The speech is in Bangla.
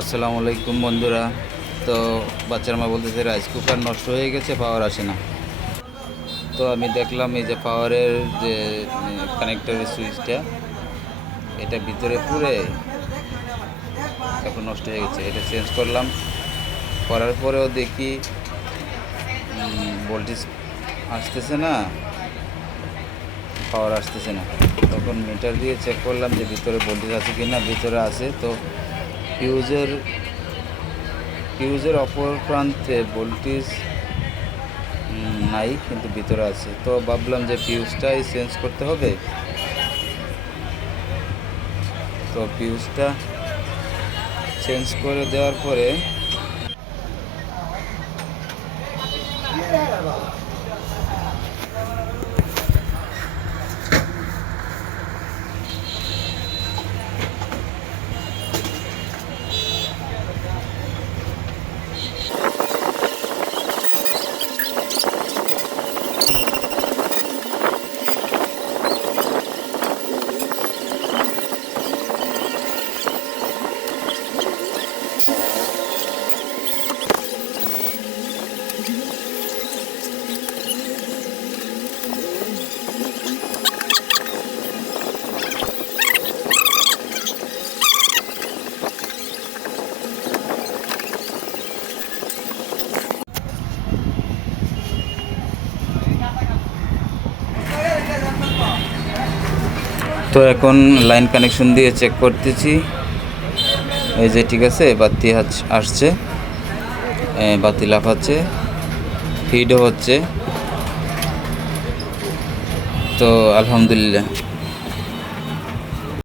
আসসালামু আলাইকুম বন্ধুরা। তো বাচ্চার মা বলতেছে রাইস কুকার নষ্ট হয়ে গেছে, পাওয়ার আসে না। তো আমি দেখলাম এই যে পাওয়ারের যে কানেক্টরের সুইচটা, এটা ভিতরে পুরে তারপর নষ্ট হয়ে গেছে। এটা চেঞ্জ করলাম, করার পরেও দেখি ভোল্টেজ আসতেছে না, পাওয়ার আসতেছে না। তখন মিটার দিয়ে চেক করলাম যে ভিতরে ভোল্টেজ আছে কি না। ভিতরে আছে। তো ফিউজের অপর প্রান্তে ভোল্টেজ নাই, কিন্তু ভিতরে আছে। তো ভাবলাম যে ফিউজটাই চেঞ্জ করতে হবে। তো ফিউজটা চেঞ্জ করে দেওয়ার পরে তো এখন লাইন কানেকশন দিয়ে চেক করতেছি। এই যে ঠিক আছে, বাতি আসছে, বাতি লাফাচ্ছে, ফিডও হচ্ছে। তো আলহামদুলিল্লাহ।